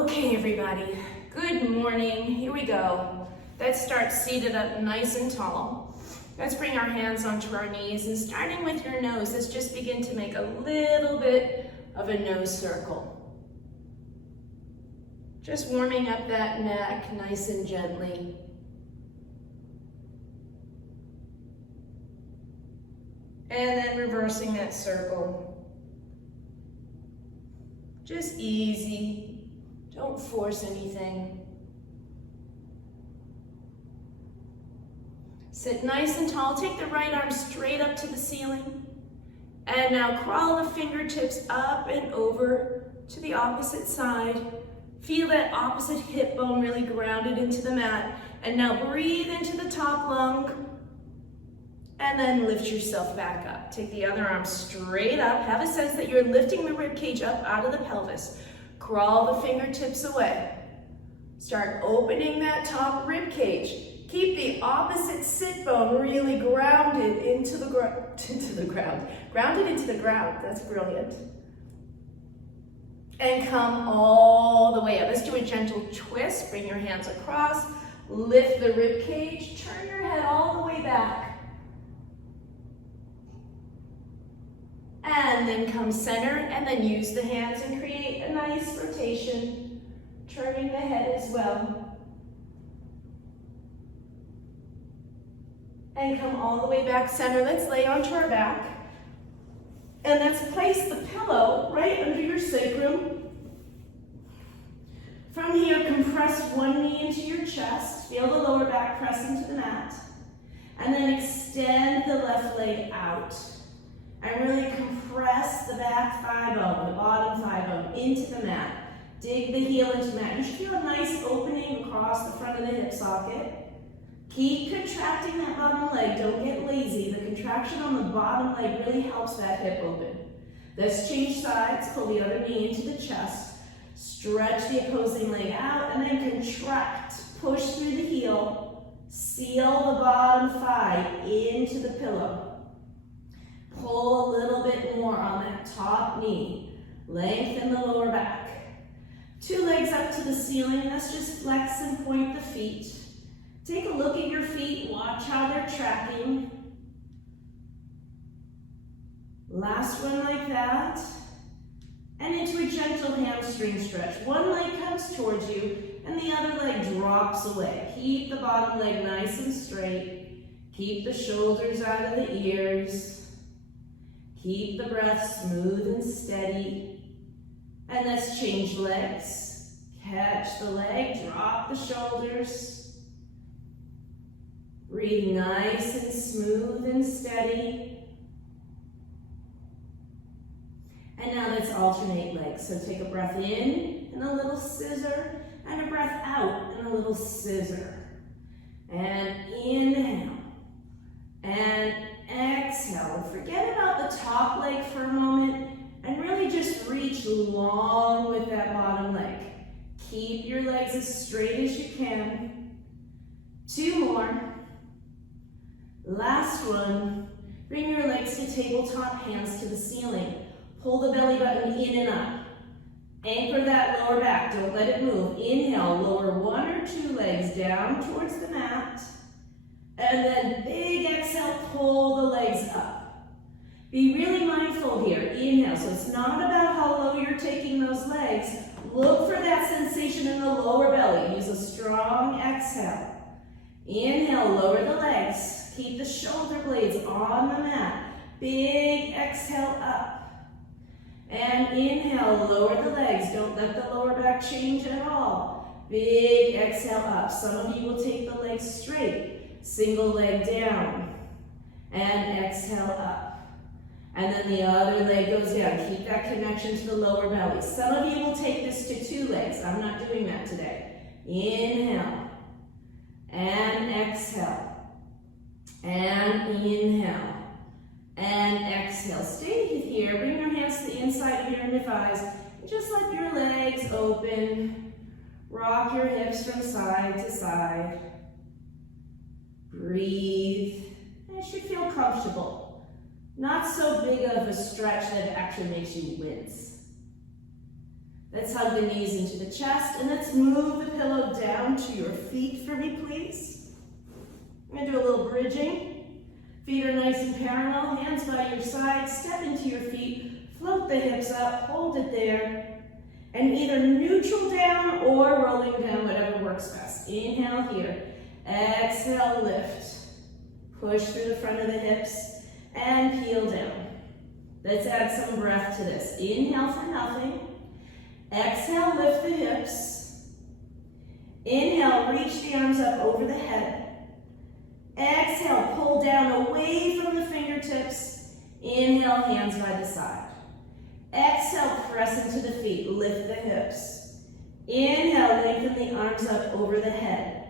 Okay, everybody, good morning. Here we go. Let's start seated up nice and tall. Let's bring our hands onto our knees, and starting with your nose, let's just begin to make a little bit of a nose circle. Just warming up that neck nice and gently. And then reversing that circle. Just easy. Don't force anything. Sit nice and tall. Take the right arm straight up to the ceiling. And now crawl the fingertips up and over to the opposite side. Feel that opposite hip bone really grounded into the mat. And now breathe into the top lung. And then lift yourself back up. Take the other arm straight up. Have a sense that you're lifting the rib cage up out of the pelvis. Crawl the fingertips away. Start opening that top rib cage. Keep the opposite sit bone really grounded into the ground. Grounded into the ground. That's brilliant. And come all the way up. Let's do a gentle twist. Bring your hands across. Lift the rib cage. Turn your head all the way back. And then come center, and then use the hands and create a nice rotation, turning the head as well. And come all the way back center. Let's lay onto our back. And let's place the pillow right under your sacrum. From here, compress one knee into your chest. Feel the lower back press into the mat. And then extend the left leg out. And really compress the back thigh bone, the bottom thigh bone, into the mat. Dig the heel into the mat. You should feel a nice opening across the front of the hip socket. Keep contracting that bottom leg. Don't get lazy. The contraction on the bottom leg really helps that hip open. Let's change sides. Pull the other knee into the chest. Stretch the opposing leg out, and then contract. Push through the heel. Seal the bottom thigh into the pillow. Pull a little bit more on that top knee. Lengthen the lower back. Two legs up to the ceiling. Let's just flex and point the feet. Take a look at your feet. Watch how they're tracking. Last one like that. And into a gentle hamstring stretch. One leg comes towards you, and the other leg drops away. Keep the bottom leg nice and straight. Keep the shoulders out of the ears. Keep the breath smooth and steady. And let's change legs. Catch the leg, drop the shoulders. Breathe nice and smooth and steady. And now let's alternate legs. So take a breath in and a little scissor, and a breath out and a little scissor. And inhale. And exhale. Forget about the top leg for a moment and really just reach long with that bottom leg. Keep your legs as straight as you can. Two more. Last one. Bring your legs to tabletop, hands to the ceiling. Pull the belly button in and up. Anchor that lower back. Don't let it move. Inhale. Lower one or two legs down towards the mat. And then big exhale, pull the legs up. Be really mindful here. Inhale. So it's not about how low you're taking those legs. Look for that sensation in the lower belly. Use a strong exhale. Inhale, lower the legs. Keep the shoulder blades on the mat. Big exhale up. And inhale, lower the legs. Don't let the lower back change at all. Big exhale up. Some of you will take the legs straight. Single leg down, and exhale up. And then the other leg goes down. Keep that connection to the lower belly. Some of you will take this to two legs. I'm not doing that today. Inhale, and exhale, and inhale, and exhale. Stay here. Bring your hands to the inside of your thighs. Just let your legs open. Rock your hips from side to side. Breathe. And it should feel comfortable. Not so big of a stretch that it actually makes you wince. Let's hug the knees into the chest, and let's move the pillow down to your feet for me, please. I'm going to do a little bridging. Feet are nice and parallel, hands by your side, step into your feet, float the hips up, hold it there, and either neutral down or rolling down, whatever works best. Inhale here, exhale, lift. Push through the front of the hips and peel down. Let's add some breath to this. Inhale for nothing. Exhale, lift the hips. Inhale, reach the arms up over the head. Exhale, pull down away from the fingertips. Inhale, hands by the side. Exhale, press into the feet, lift the hips. Inhale, lengthen the arms up over the head.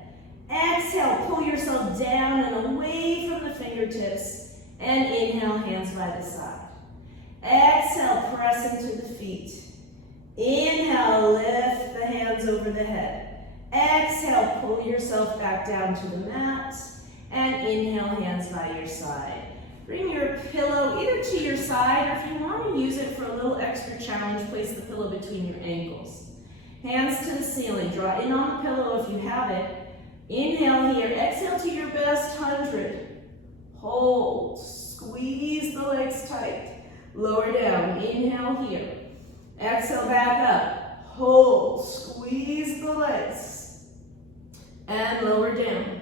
Exhale, pull yourself down and away from the fingertips. And inhale, hands by the side. Exhale, press into the feet. Inhale, lift the hands over the head. Exhale, pull yourself back down to the mat. And inhale, hands by your side. Bring your pillow either to your side, or if you want to use it for a little extra challenge, place the pillow between your ankles. Hands to the ceiling. Draw in on the pillow if you have it. Inhale here. Exhale to your best 100. Hold. Squeeze the legs tight. Lower down. Inhale here. Exhale back up. Hold. Squeeze the legs. And lower down.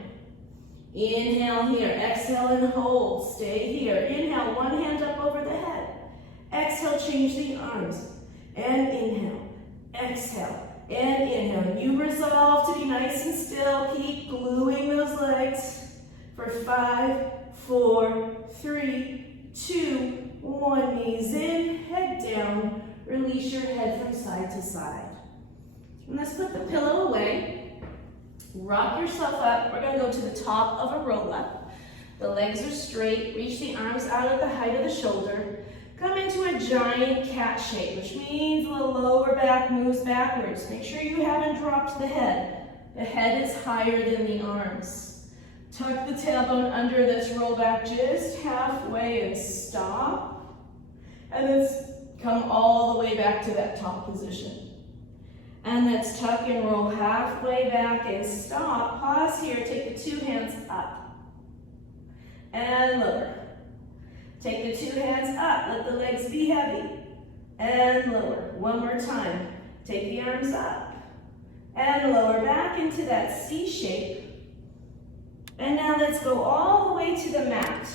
Inhale here. Exhale and hold. Stay here. Inhale. One hand up over the head. Exhale. Change the arms. And inhale. Exhale. And inhale. You resolve to be nice and still. Keep gluing those legs for 5, 4, 3, 2, 1. Knees in, head down. Release your head from side to side. And let's put the pillow away. Rock yourself up. We're going to go to the top of a roll up. The legs are straight. Reach the arms out at the height of the shoulder. Come into a giant cat shape, which means the lower back moves backwards. Make sure you haven't dropped the head. The head is higher than the arms. Tuck the tailbone under. Let's roll back just halfway and stop. And let's come all the way back to that top position. And let's tuck and roll halfway back and stop. Pause here. Take the two hands up. And lower. Take the two hands up. Let the legs be heavy. And lower. One more time. Take the arms up. And lower back into that C shape. And now let's go all the way to the mat.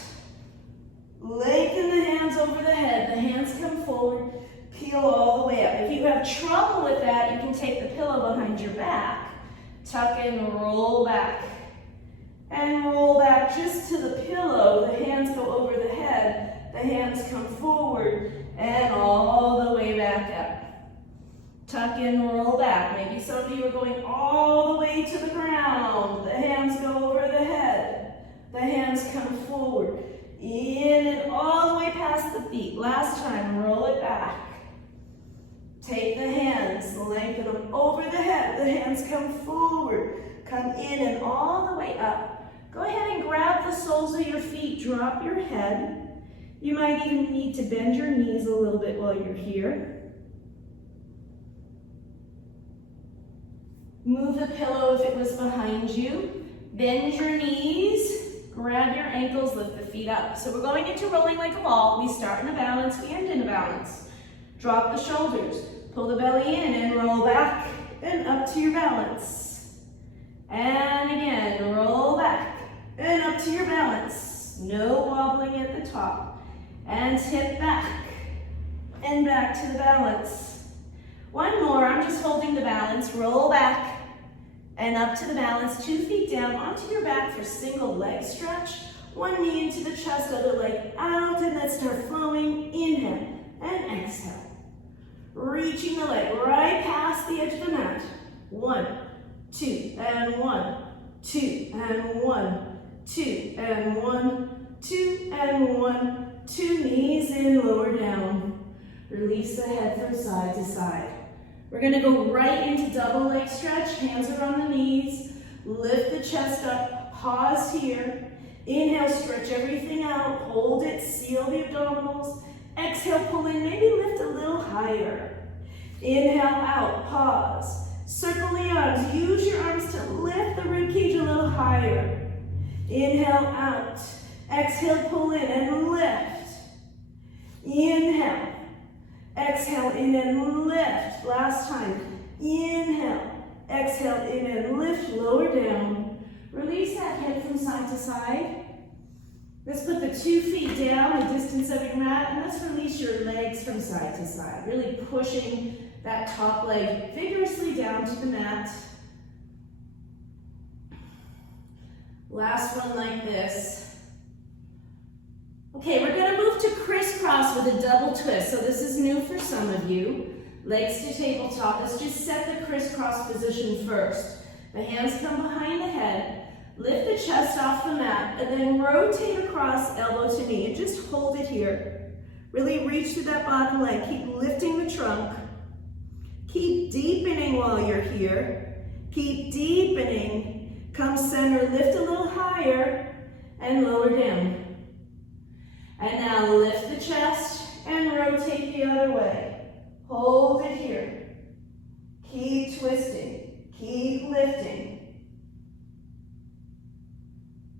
Lengthen the hands over the head. The hands come forward. Peel all the way up. If you have trouble with that, you can take the pillow behind your back. Tuck and roll back. And roll back just to the pillow. The hands go over the head. The hands come forward and all the way back up. Tuck and roll back. Maybe some of you are going all the way to the ground. The hands go over the head. The hands come forward. In and all the way past the feet. Last time, roll it back. Take the hands, lengthen them over the head. The hands come forward. Come in and all the way up. Go ahead and grab the soles of your feet. Drop your head. You might even need to bend your knees a little bit while you're here. Move the pillow if it was behind you. Bend your knees. Grab your ankles, lift the feet up. So we're going into rolling like a ball. We start in a balance, we end in a balance. Drop the shoulders. Pull the belly in and roll back and up to your balance. And again, roll back and up to your balance. No wobbling at the top. And tip back and back to the balance. One more, I'm just holding the balance. Roll back and up to the balance. 2 feet down onto your back for single leg stretch. One knee into the chest, other leg out, and let's start flowing. Inhale and exhale. Reaching the leg right past the edge of the mat. 1, 2, and 1, 2, and 1, 2, and 1, 2, and 1, 2. Knees in, lower down. Release the head from side to side. We're going to go right into double leg stretch. Hands are on the knees. Lift the chest up. Pause here. Inhale, stretch everything out. Hold it. Seal the abdominals. Exhale, pull in. Maybe lift a little higher. Inhale out, pause. Circle the arms. Use your arms to lift the rib cage a little higher. Inhale out. Exhale, pull in and lift. Inhale. Exhale in and lift. Last time. Inhale. Exhale in and lift. Lower down. Release that hip from side to side. Let's put the 2 feet down, the distance of your mat, and let's release your legs from side to side. Really pushing that top leg vigorously down to the mat. Last one like this. Okay, we're going to move to crisscross with a double twist. So this is new for some of you. Legs to tabletop. Let's just set the crisscross position first. The hands come behind the head. Lift the chest off the mat and then rotate across elbow to knee and just hold it here. Really reach to that bottom leg. Keep lifting the trunk. Keep deepening while you're here. Keep deepening. Come center, lift a little higher and lower down. And now lift the chest and rotate the other way. Hold it here. Keep twisting. Keep lifting.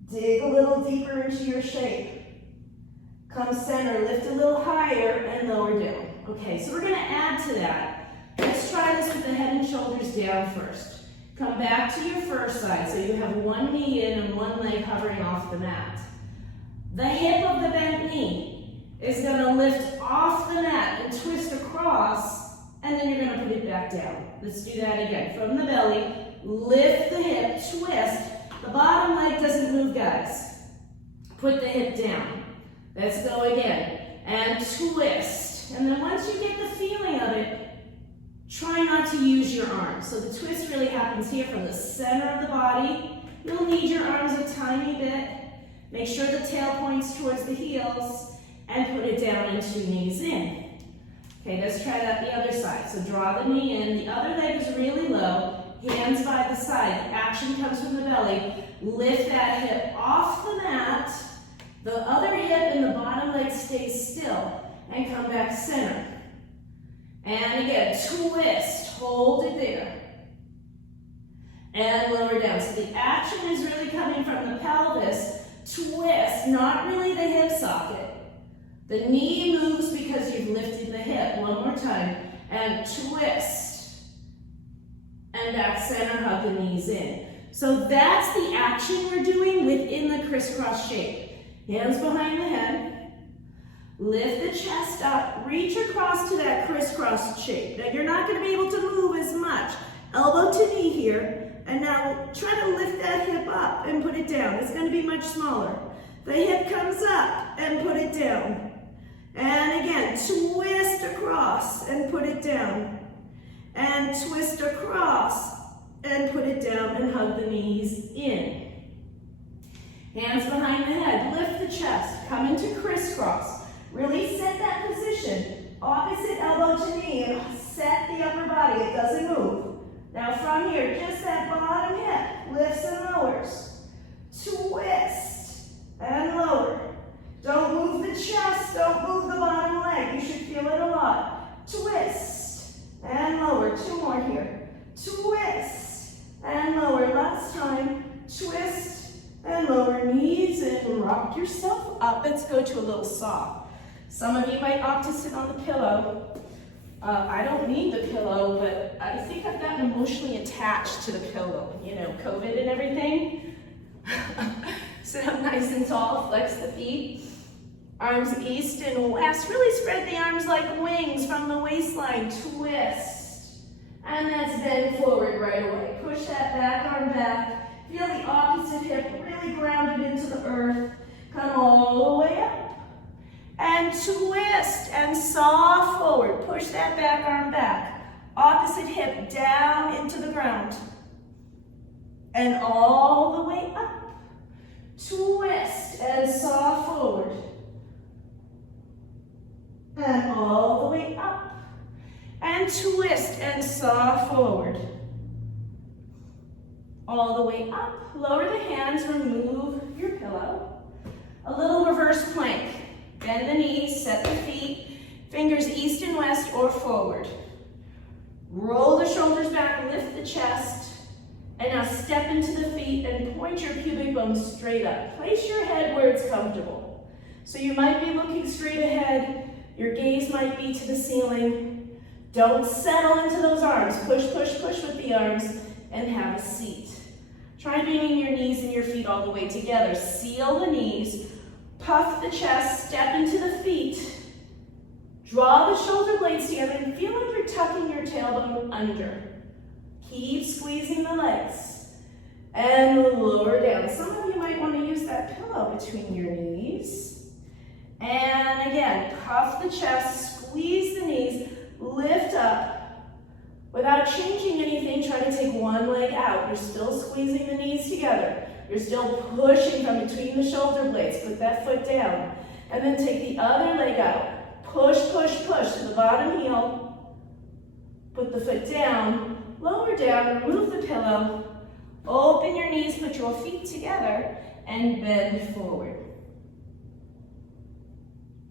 Dig a little deeper into your shape. Come center, lift a little higher and lower down. Okay, so we're going to add to that. Let's try this with the head and shoulders down first. Come back to your first side, so you have one knee in and one leg hovering off the mat. The hip of the bent knee is going to lift off the mat and twist across, and then you're going to put it back down. Let's do that again. From the belly, lift the hip, twist. The bottom leg doesn't move, guys. Put the hip down. Let's go again. And twist. And then once you get the feeling of it, try not to use your arms. So the twist really happens here from the center of the body. You'll need your arms a tiny bit. Make sure the tail points towards the heels and put it down and 2 knees in. Okay, let's try that the other side. So draw the knee in. The other leg is really low. Hands by the side. The action comes from the belly. Lift that hip off the mat. The other hip and the bottom leg stays still. And come back center. And again, twist. Hold it there. And lower down. So the action is really coming from the pelvis. Twist, not really the hip socket. The knee moves because you've lifted the hip. One more time. And twist. And back center, hug the knees in. So that's the action we're doing within the crisscross shape. Hands behind the head. Lift the chest up. Reach across to that crisscross shape. Now you're not going to be able to move as much. Elbow to knee here. And now try to lift that hip up and put it down. It's going to be much smaller. The hip comes up and put it down. And again, twist across and put it down. And twist across and put it down and hug the knees in. Hands behind the head, lift the chest, come into crisscross. Really set that position. Opposite elbow to knee and set the upper body, it doesn't move. Now from here, just that bottom hip, lifts and lowers. Twist and lower. Don't move the chest, don't move the bottom leg. You should feel it a lot. Twist and lower. 2 more here. Twist and lower. Last time. Twist and lower. Knees and rock yourself up. Let's go to a little soft. Some of you might opt to sit on the pillow. I don't need the pillow, but I think I've gotten emotionally attached to the pillow. You know, COVID and everything. Sit up nice and tall, flex the feet. Arms east and west. Really spread the arms like wings from the waistline. Twist. And that's bend forward right away. Push that back arm back. Feel the opposite hip really grounded into the earth. Come all the way up. And twist and soft forward. Push that back arm back. Opposite hip down into the ground. And all the way up. Twist and soft forward. And all the way up. And twist and soft forward. All the way up. Lower the hands, remove your pillow. A little reverse plank. Bend the knees, set the feet, fingers east and west or forward. Roll the shoulders back, lift the chest, and now step into the feet and point your pubic bone straight up. Place your head where it's comfortable. So you might be looking straight ahead, your gaze might be to the ceiling. Don't settle into those arms. Push, push, push with the arms and have a seat. Try bringing your knees and your feet all the way together. Seal the knees, puff the chest, step into the feet. Draw the shoulder blades together and feel like you're tucking your tailbone under. Keep squeezing the legs. And lower down. Some of you might want to use that pillow between your knees. And again, puff the chest, squeeze the knees, lift up. Without changing anything, try to take one leg out. You're still squeezing the knees together. You're still pushing from between the shoulder blades. Put that foot down. And then take the other leg out. Push, push, push to the bottom heel. Put the foot down. Lower down, remove the pillow. Open your knees, put your feet together, and bend forward.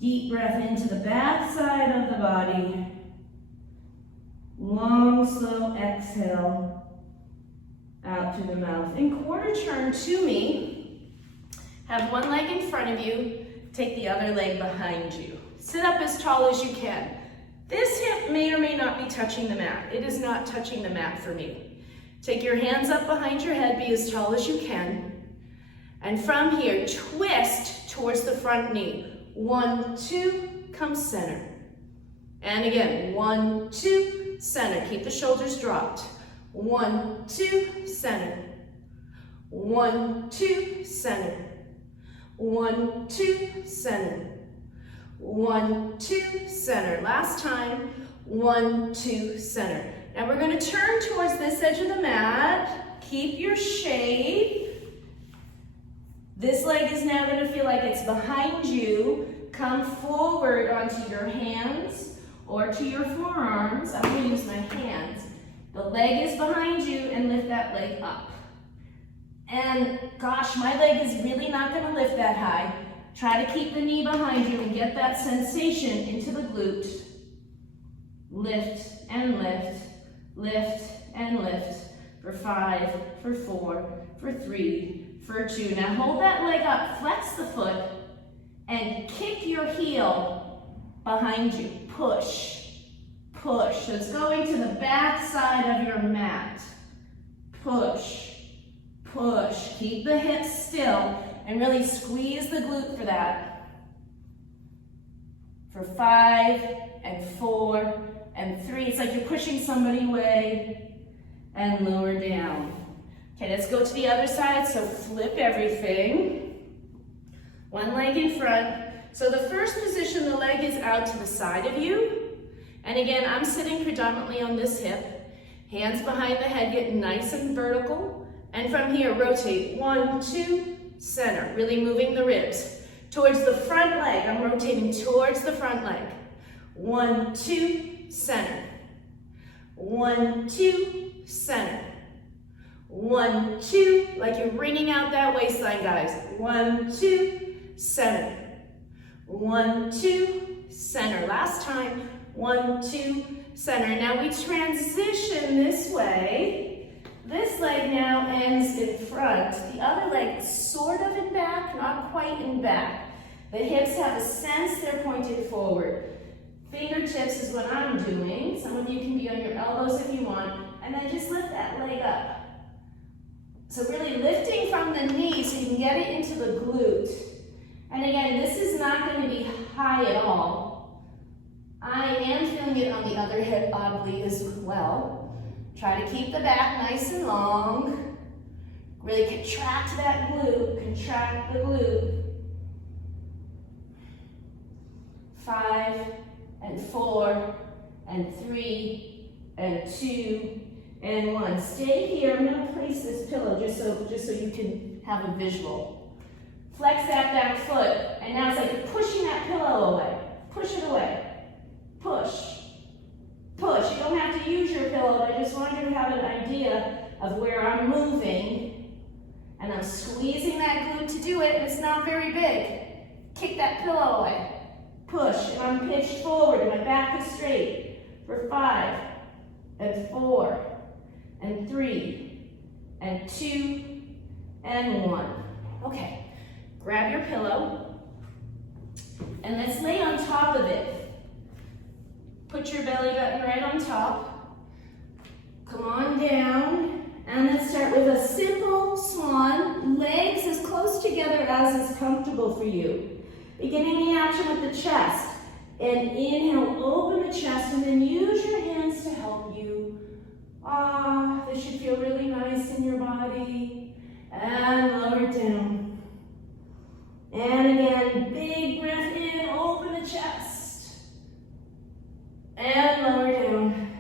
Deep breath into the back side of the body. Long, slow exhale out through the mouth. And quarter turn to me. Have one leg in front of you. Take the other leg behind you. Sit up as tall as you can. This hip may or may not be touching the mat. It is not touching the mat for me. Take your hands up behind your head. Be as tall as you can. And from here, twist towards the front knee. 1, 2, come center. And again, 1, 2, center. Keep the shoulders dropped. 1, 2, center. 1, 2, center. 1, 2, center. 1, 2, center. Last time, 1, 2, center. Now we're going to turn towards this edge of the mat. Keep your shape. This leg is now going to feel like it's behind you. Come forward onto your hands or to your forearms. I'm going to use my hands. The leg is behind you and lift that leg up. And gosh, my leg is really not going to lift that high. Try to keep the knee behind you and get that sensation into the glute. Lift and lift, lift and lift for 5, for 4, for 3, for 2. Now hold that leg up, flex the foot, and kick your heel behind you. Push, push. So it's going to the back side of your mat. Push, push. Keep the hips still. And really squeeze the glute for that. For 5 and 4 and 3. It's like you're pushing somebody away and lower down. Okay, let's go to the other side. So flip everything. One leg in front. So the first position, the leg is out to the side of you. And again, I'm sitting predominantly on this hip. Hands behind the head, get nice and vertical. And from here, rotate. 1, 2, center, really moving the ribs. Towards the front leg, I'm rotating towards the front leg. 1, 2, center. 1, 2, center. 1, 2, like you're wringing out that waistline, guys. 1, 2, center. 1, 2, center. Last time, 1, 2, center. Now we transition this way. This leg now ends in front. The other leg sort of in back, not quite in back. The hips have a sense they're pointed forward. Fingertips is what I'm doing. Some of you can be on your elbows if you want. And then just lift that leg up. So really lifting from the knee so you can get it into the glute. And again, this is not going to be high at all. I am feeling it on the other hip oddly as well. Try to keep the back nice and long. Really contract that glute, contract the glute. 5 and 4 and 3 and 2 and 1. Stay here. I'm going to place this pillow just so you can have a visual. Flex that back foot, and now it's like you're pushing that pillow away. Push it away. Push. Push. You don't have to use your pillow, but I just want you to have an idea of where I'm moving. And I'm squeezing that glute to do it, and it's not very big. Kick that pillow away. Push, and I'm pitched forward, and my back is straight. For 5 and 4, and 3, and 2, and 1. Okay, grab your pillow, and let's lay on top of it. Put your belly button right on top. Come on down, and let's start with a simple swan, legs as close together as is comfortable for you. Beginning the action with the chest. And inhale, open the chest, and then use your hands to help you. This should feel really nice in your body. And lower it down. And again, big breath in, open the chest. And lower down.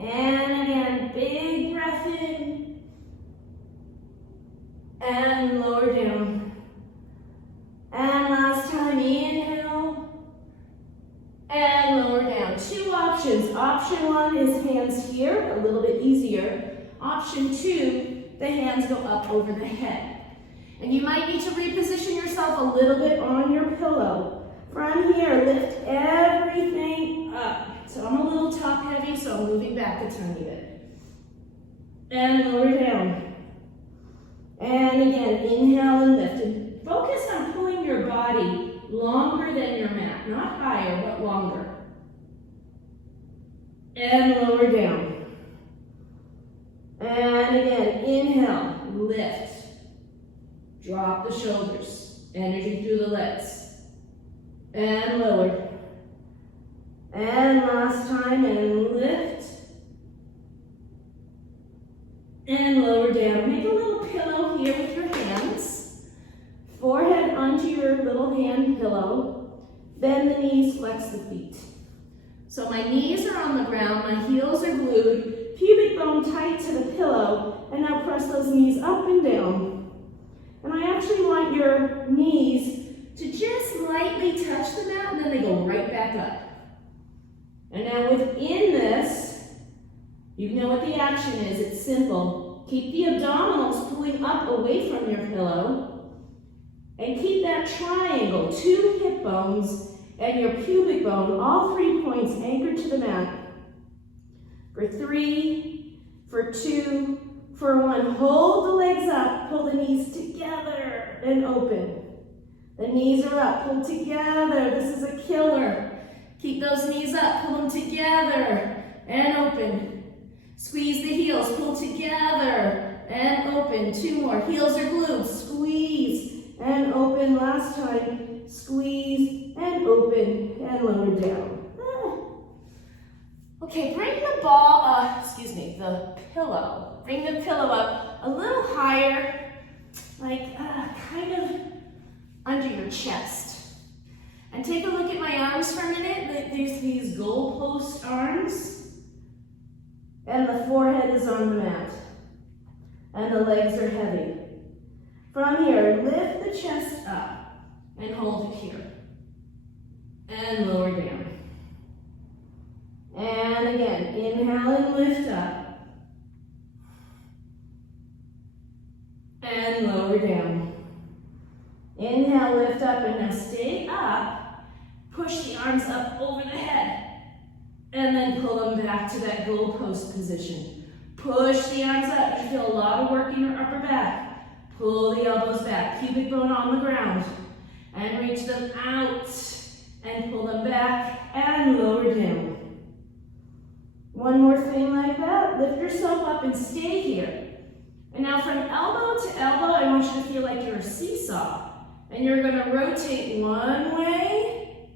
And again, big breath in. And lower down. And last time, inhale. And lower down. 2 options. Option 1 is hands here, a little bit easier. Option 2, the hands go up over the head. And you might need to reposition yourself a little bit on your pillow. From here, lift everything up. So I'm a little top heavy, so I'm moving back a tiny bit. And lower down. And again, inhale and lift. And focus on pulling your body longer than your mat. Not higher, but longer. And lower down. And again, inhale, lift. Drop the shoulders. Energy through the legs. And lower. And last time, and lift. And lower down. Make a little pillow here with your hands. Forehead onto your little hand pillow. Bend the knees, flex the feet. So my knees are on the ground, my heels are glued, pubic bone tight to the pillow, and now press those knees up and down. And I actually want your knees to just lightly touch the mat, and then they go right back up. And now within this, you know what the action is. It's simple. Keep the abdominals pulling up away from your pillow, and keep that triangle, 2 hip bones, and your pubic bone, all 3 points anchored to the mat. For 3, for 2, for 1. Hold the legs up, pull the knees together and open. The knees are up, pull together. This is a killer. Keep those knees up, pull them together and open. Squeeze the heels, pull together and open. 2 more. Heels are glued. Squeeze and open. Last time. Squeeze and open and lower down. Okay, bring the the pillow. Bring the pillow up a little higher, like kind of under your chest. And take a look at my arms for a minute. There's these goalpost arms. And the forehead is on the mat. And the legs are heavy. From here, lift the chest up and hold it here. And lower down. And again, inhale and lift up. And lower down. Inhale, lift up, and now stay up. Push the arms up over the head. And then pull them back to that goalpost position. Push the arms up. You feel a lot of work in your upper back. Pull the elbows back. Pubic bone on the ground. And reach them out. And pull them back and lower down. One more thing like that. Lift yourself up and stay here. And now from elbow to elbow, I want you to feel like you're a seesaw. And you're going to rotate one way.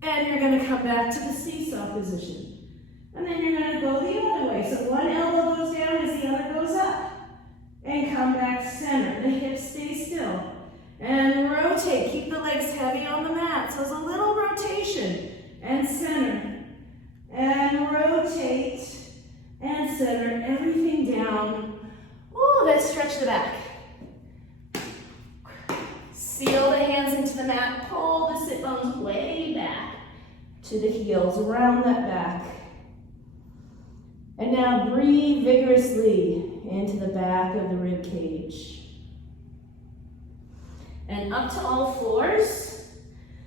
And you're going to come back to the seesaw position. And then you're going to go the other way. So one elbow goes down as the other goes up. And come back center. The hips stay still. And rotate. Keep the legs heavy on the mat. So it's a little rotation. And center. And rotate. And center. Everything down. Ooh, let's stretch the back. Seal the hands into the mat. Pull the sit bones way back to the heels. Round that back. And now breathe vigorously into the back of the rib cage. And up to all fours.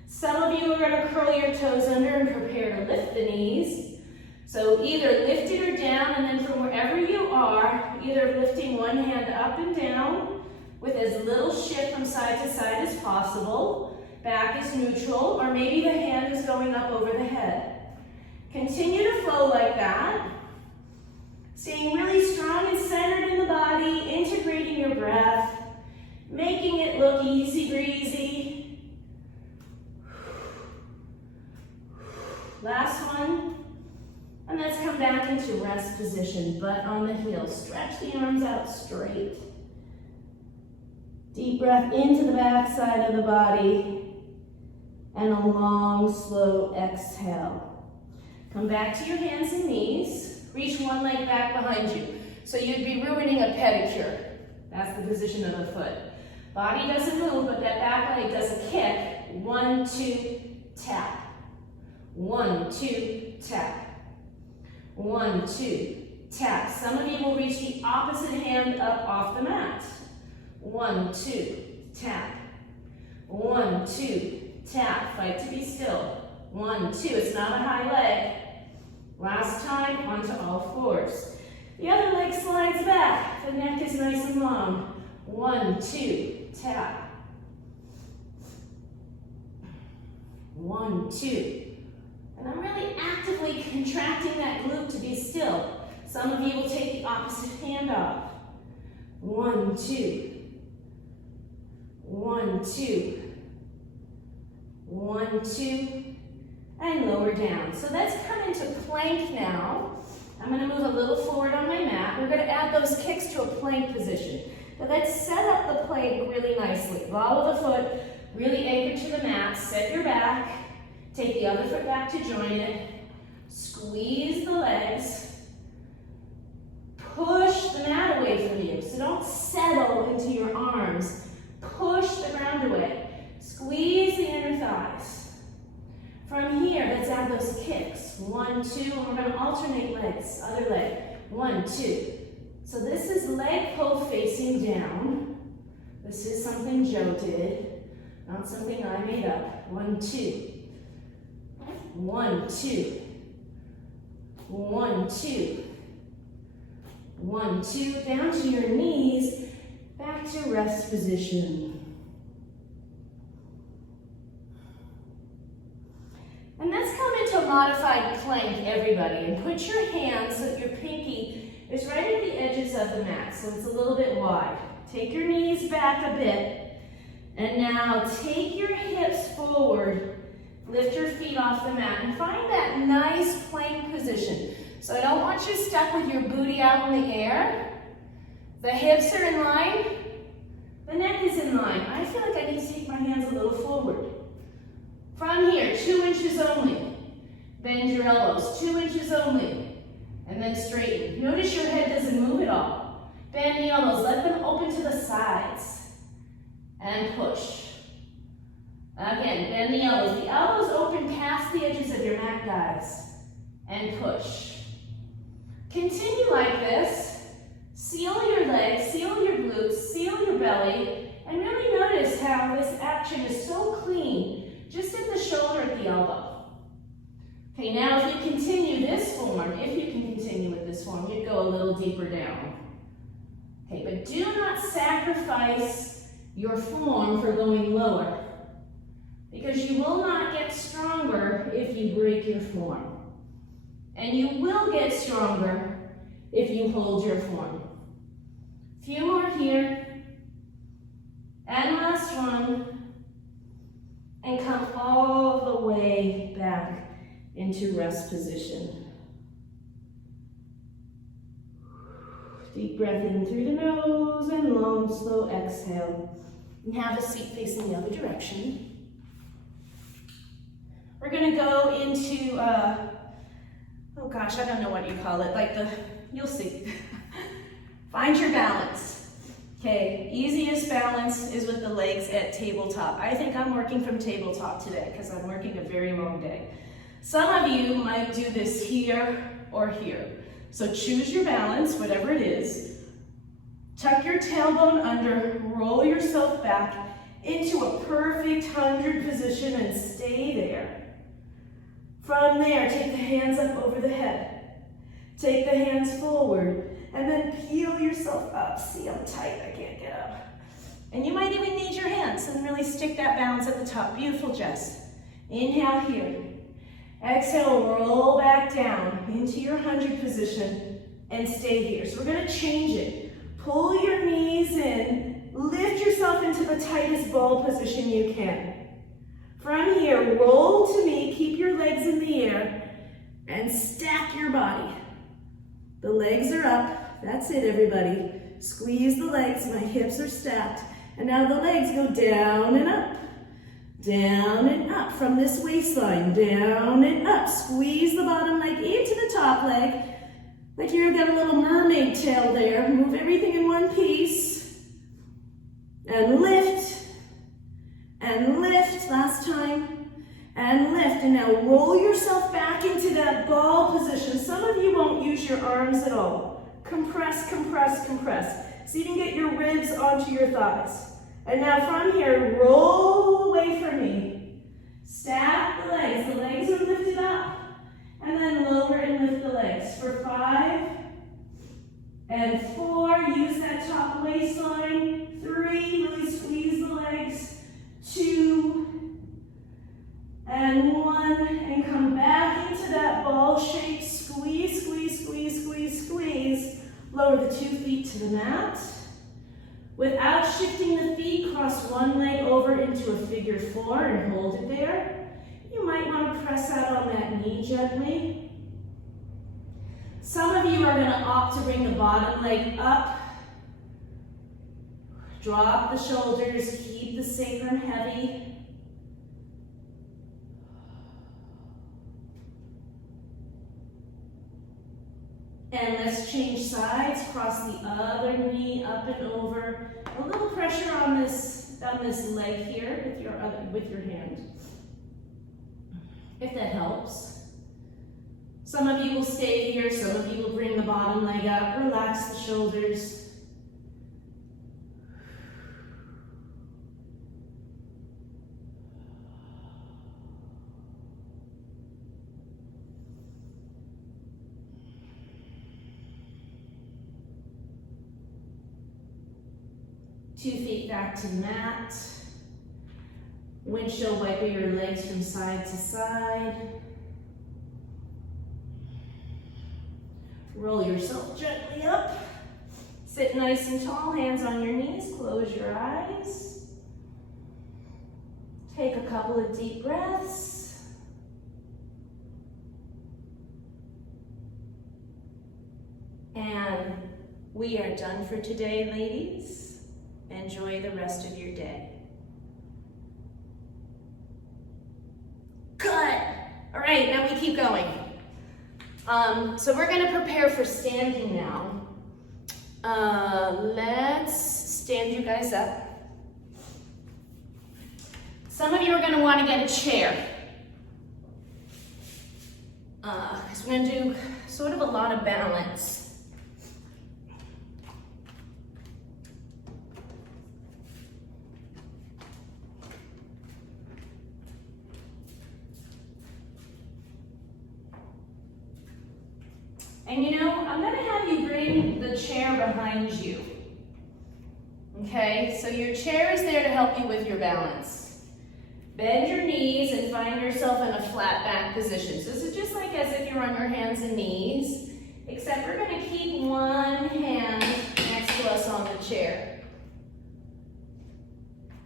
Some of you are going to curl your toes under and prepare to lift the knees. So either lift it or down, and then from wherever you are, either lifting one hand up and down with as little shift from side to side as possible. Back is neutral, or maybe the hand is going up over the head. Continue to flow like that. Staying really strong and centered in the body, integrating your breath, making it look easy breezy. Last one. And let's come back into rest position, butt on the heels. Stretch the arms out straight. Deep breath into the back side of the body. And a long, slow exhale. Come back to your hands and knees. Reach one leg back behind you. So you'd be ruining a pedicure. That's the position of the foot. Body doesn't move, but that back leg does a kick. 1, 2, tap. 1, 2, tap. 1, 2, tap. Some of you will reach the opposite hand up off the mat. 1, 2, tap. 1, 2, tap. Fight to be still. 1, 2. It's not a high leg. Last time, onto all fours. The other leg slides back. The neck is nice and long. 1, 2, tap. 1, 2. And I'm really actively contracting that glute to be still. Some of you will take the opposite hand off. 1, 2. 1, 2. 1, 2. And lower down. So let's come into plank now. I'm going to move a little forward on my mat. We're going to add those kicks to a plank position. But let's set up the plank really nicely. Ball of the foot really anchored to the mat. Set your back. Take the other foot back to join it. Squeeze the legs. Push the mat away from you. So don't settle into your arms. Push the ground away. Squeeze the inner thighs. From here, let's add those kicks. 1, 2, and we're going to alternate legs. Other leg. 1, 2. So this is leg pull facing down. This is something Joe did, not something I made up. 1, 2. 1, 2. 1, 2. 1, 2. Down to your knees. Back to rest position. And let's come into a modified plank, everybody, and put your hands so that your pinky is right at the edges of the mat, so it's a little bit wide. Take your knees back a bit, and now take your hips forward, lift your feet off the mat, and find that nice plank position. So I don't want you stuck with your booty out in the air. The hips are in line, the neck is in line. I feel like I need to take my hands a little forward. From here, 2 inches only. Bend your elbows, 2 inches only. And then straighten. Notice your head doesn't move at all. Bend the elbows, let them open to the sides. And push. Again, bend the elbows. The elbows open past the edges of your mat, guys. And push. Continue like this. Seal your legs, seal your glutes, seal your belly. And really notice how this action is so clean. Just at the shoulder at the elbow. Okay, now if you continue this form, if you can continue with this form, you'd go a little deeper down. Okay, but do not sacrifice your form for going lower, because you will not get stronger if you break your form. And you will get stronger if you hold your form. A few more here. And last one. And come all the way back into rest position. Deep breath in through the nose and long, slow exhale. And have a seat facing the other direction. We're going to go into, oh gosh, I don't know what you call it, like you'll see. Find your balance. Okay, easiest balance is with the legs at tabletop. I think I'm working from tabletop today because I'm working a very long day. Some of you might do this here or here. So choose your balance, whatever it is. Tuck your tailbone under, roll yourself back into a perfect 100 position and stay there. From there, take the hands up over the head. Take the hands forward, and then peel yourself up. See, I'm tight, I can't get up. And you might even need your hands and really stick that balance at the top. Beautiful, Jess. Inhale here. Exhale, roll back down into your 100 position and stay here. So we're gonna change it. Pull your knees in, lift yourself into the tightest ball position you can. From here, roll to me, keep your legs in the air, and stack your body. The legs are up. That's it, everybody. Squeeze the legs. My hips are stacked. And now the legs go down and up. Down and up from this waistline. Down and up. Squeeze the bottom leg into the top leg. Like you've got a little mermaid tail there. Move everything in one piece. And lift. And lift. Last time. And lift. And now roll yourself back into that ball position. Some of you won't use your arms at all. Compress, compress, compress. So you can get your ribs onto your thighs. And now from here, roll away from me. Stack the legs. The legs are lifted up. And then lower and lift the legs. For 5 and 4. Use that top waistline. 3. Really squeeze the legs. 2 and 1. And come back into that ball shape. Squeeze, squeeze, squeeze, squeeze, squeeze. Lower the 2 feet to the mat. Without shifting the feet, cross one leg over into a figure 4 and hold it there. You might want to press out on that knee gently. Some of you are going to opt to bring the bottom leg up. Drop the shoulders, keep the sacrum heavy. And let's change sides, cross the other knee up and over. A little pressure on this leg here with your hand, if that helps. Some of you will stay here, some of you will bring the bottom leg up, relax the shoulders. Two feet back to the mat. Windshield wiper your legs from side to side. Roll yourself gently up. Sit nice and tall, hands on your knees, close your eyes. Take a couple of deep breaths. And we are done for today, ladies. Enjoy the rest of your day. Cut! All right, now we keep going. So we're gonna prepare for standing now. Let's stand you guys up. Some of you are gonna wanna get a chair. Because we're gonna do sort of a lot of balance. And you know, I'm gonna have you bring the chair behind you. Okay, so your chair is there to help you with your balance. Bend your knees and find yourself in a flat back position. So this is just like as if you're on your hands and knees, except we're gonna keep one hand next to us on the chair.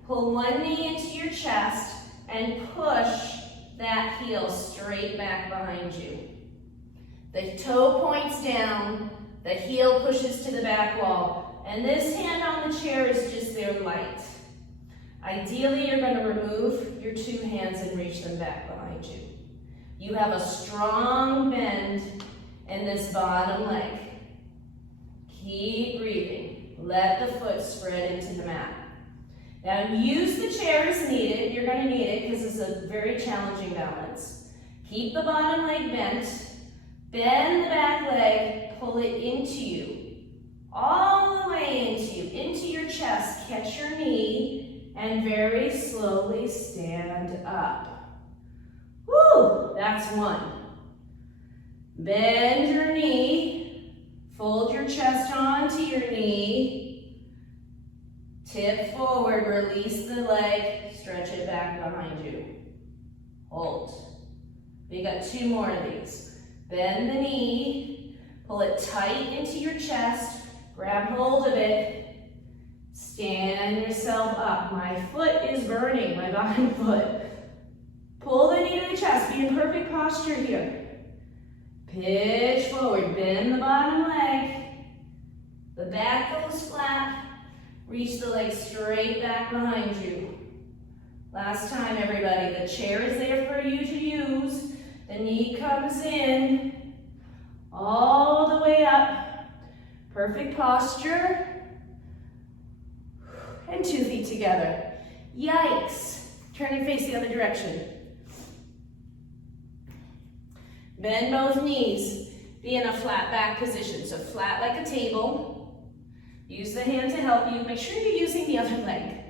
Pull one knee into your chest and push that heel straight back behind you. The toe points down, the heel pushes to the back wall, and this hand on the chair is just there light. Ideally, you're going to remove your 2 hands and reach them back behind you. You have a strong bend in this bottom leg. Keep breathing. Let the foot spread into the mat. Now use the chair as needed. You're going to need it because it's a very challenging balance. Keep the bottom leg bent. Bend the back leg, pull it into you. All the way into your chest. Catch your knee and very slowly stand up. Woo, that's 1. Bend your knee, fold your chest onto your knee, tip forward, release the leg, stretch it back behind you. Hold. We got 2 more of these. Bend the knee, pull it tight into your chest, grab hold of it, stand yourself up. My foot is burning, my bottom foot. Pull the knee to the chest, be in perfect posture here. Pitch forward, bend the bottom leg. The back goes flat. Reach the leg straight back behind you. Last time, everybody, the chair is there for you to use. The knee comes in, all the way up. Perfect posture. And 2 feet together. Yikes. Turn and face the other direction. Bend both knees. Be in a flat back position. So flat like a table. Use the hand to help you. Make sure you're using the other leg.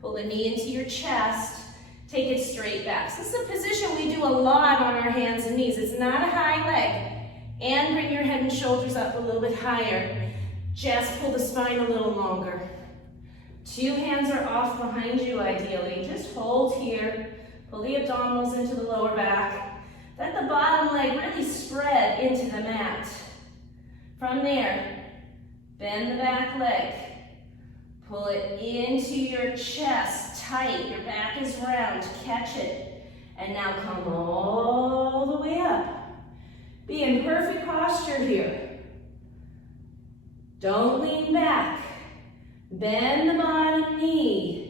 Pull the knee into your chest. Take it straight back. So this is a position we do a lot on our hands and knees. It's not a high leg. And bring your head and shoulders up a little bit higher. Just pull the spine a little longer. 2 hands are off behind you ideally. Just hold here. Pull the abdominals into the lower back. Let the bottom leg really spread into the mat. From there, bend the back leg. Pull it into your chest, tight. Your back is round. Catch it. And now come all the way up. Be in perfect posture here. Don't lean back. Bend the bottom knee.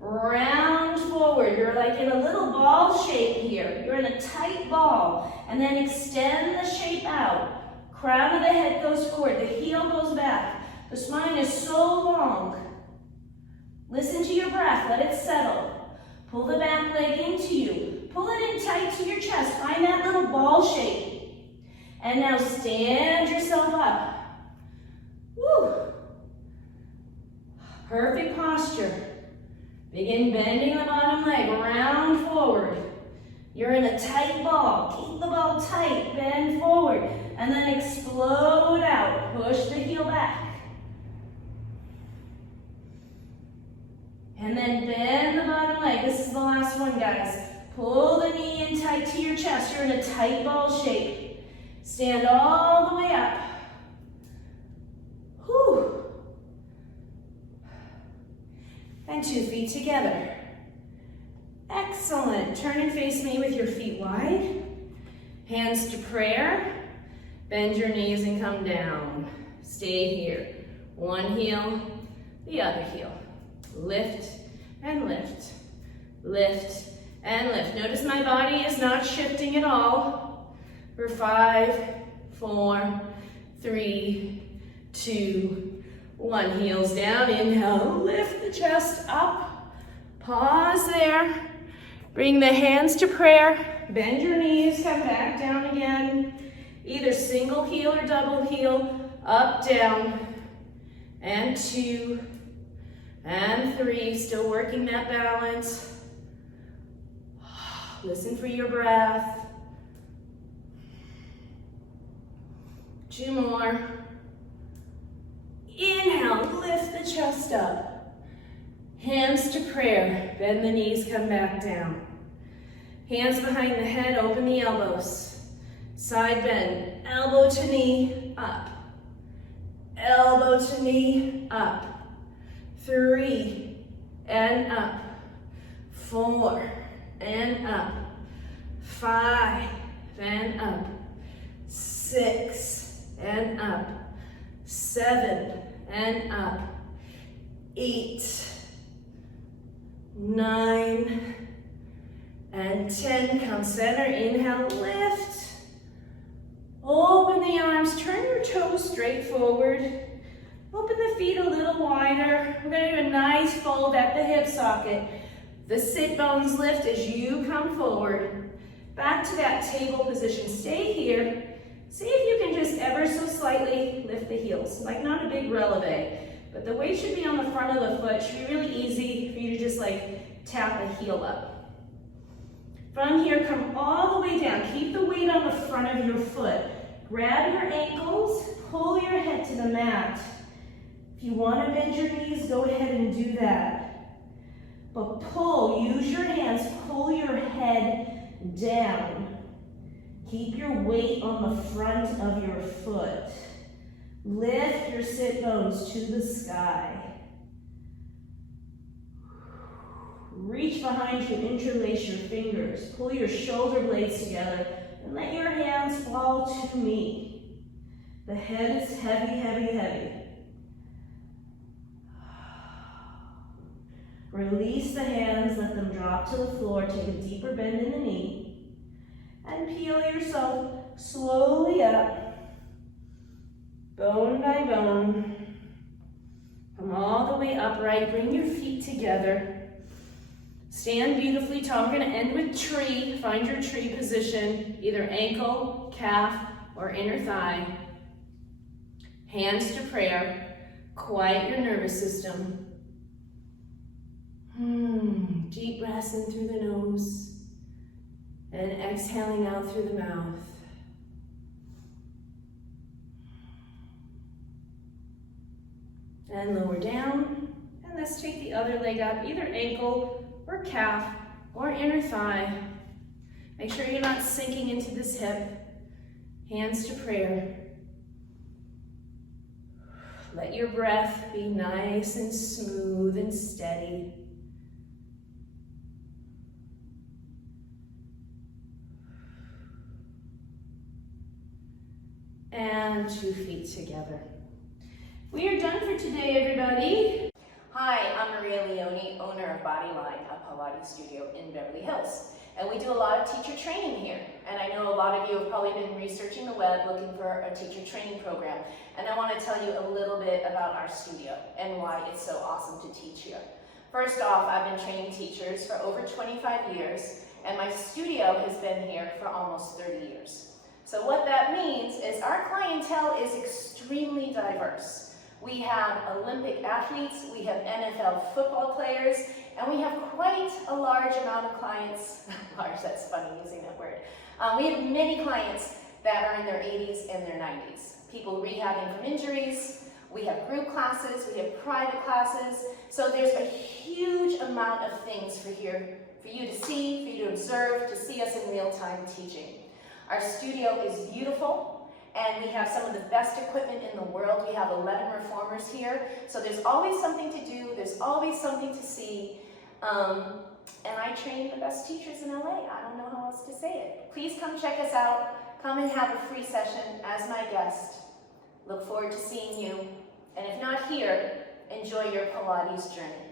Round forward. You're like in a little ball shape here. You're in a tight ball. And then extend the shape out. Crown of the head goes forward. The heel goes back. The spine is so long. Listen to your breath. Let it settle. Pull the back leg into you. Pull it in tight to your chest. Find that little ball shape. And now stand yourself up. Woo. Perfect posture. Begin bending the bottom leg, round forward. You're in a tight ball. Keep the ball tight, bend forward, and then explode out. Push the heel back. And then bend the bottom leg. This is the last one, guys. Pull the knee in tight to your chest. You're in a tight ball shape. Stand all the way up. Whew. And 2 feet together. Excellent. Turn and face me with your feet wide. Hands to prayer. Bend your knees and come down. Stay here. One heel, the other heel. Lift and lift. Lift and lift. Notice my body is not shifting at all. For 5, 4, 3, 2, 1. Heels down. Inhale. Lift the chest up. Pause there. Bring the hands to prayer. Bend your knees. Come back down again. Either single heel or double heel. Up, down. And 2. And 3. Still working that balance. Listen for your breath. 2 more. Inhale, lift the chest up. Hands to prayer. Bend the knees, come back down. Hands behind the head, open the elbows. Side bend, elbow to knee, up. Elbow to knee, up. 3, and up. 4, and up. 5, and up. 6, and up. 7, and up. 8, 9, and 10. Come center, inhale, lift. Open the arms, turn your toes straight forward. Open the feet a little wider. We're going to do a nice fold at the hip socket. The sit bones lift as you come forward. Back to that table position. Stay here. See if you can just ever so slightly lift the heels. Like not a big releve, but the weight should be on the front of the foot. It should be really easy for you to just like tap the heel up. From here, come all the way down. Keep the weight on the front of your foot. Grab your ankles, pull your head to the mat. If you want to bend your knees, go ahead and do that. But pull, use your hands, pull your head down. Keep your weight on the front of your foot. Lift your sit bones to the sky. Reach behind you, interlace your fingers. Pull your shoulder blades together and let your hands fall to meet. The head is heavy, heavy, heavy. Release the hands, let them drop to the floor. Take a deeper bend in the knee. And peel yourself slowly up, bone by bone. Come all the way upright, bring your feet together. Stand beautifully tall. We're going to end with tree. Find your tree position, either ankle, calf, or inner thigh. Hands to prayer. Quiet your nervous system. Deep breaths in through the nose and exhaling out through the mouth. And lower down. And let's take the other leg up, either ankle or calf or inner thigh. Make sure you're not sinking into this hip. Hands to prayer. Let your breath be nice and smooth and steady. And 2 feet together. We are done for today, everybody. Hi, I'm Maria Leone, owner of Bodyline, a Pilates studio in Beverly Hills. And we do a lot of teacher training here. And I know a lot of you have probably been researching the web looking for a teacher training program. And I want to tell you a little bit about our studio and why it's so awesome to teach here. First off, I've been training teachers for over 25 years, and my studio has been here for almost 30 years. So what that means is our clientele is extremely diverse. We have Olympic athletes, we have NFL football players, and we have quite a large amount of clients. Large, that's funny using that word. We have many clients that are in their 80s and their 90s. People rehabbing from injuries. We have group classes, we have private classes. So there's a huge amount of things for you to see, for you to observe, to see us in real time teaching. Our studio is beautiful, and we have some of the best equipment in the world. We have 11 reformers here, so there's always something to do, there's always something to see, and I train the best teachers in LA. I don't know how else to say it. Please come check us out. Come and have a free session as my guest. Look forward to seeing you, and if not here, enjoy your Pilates journey.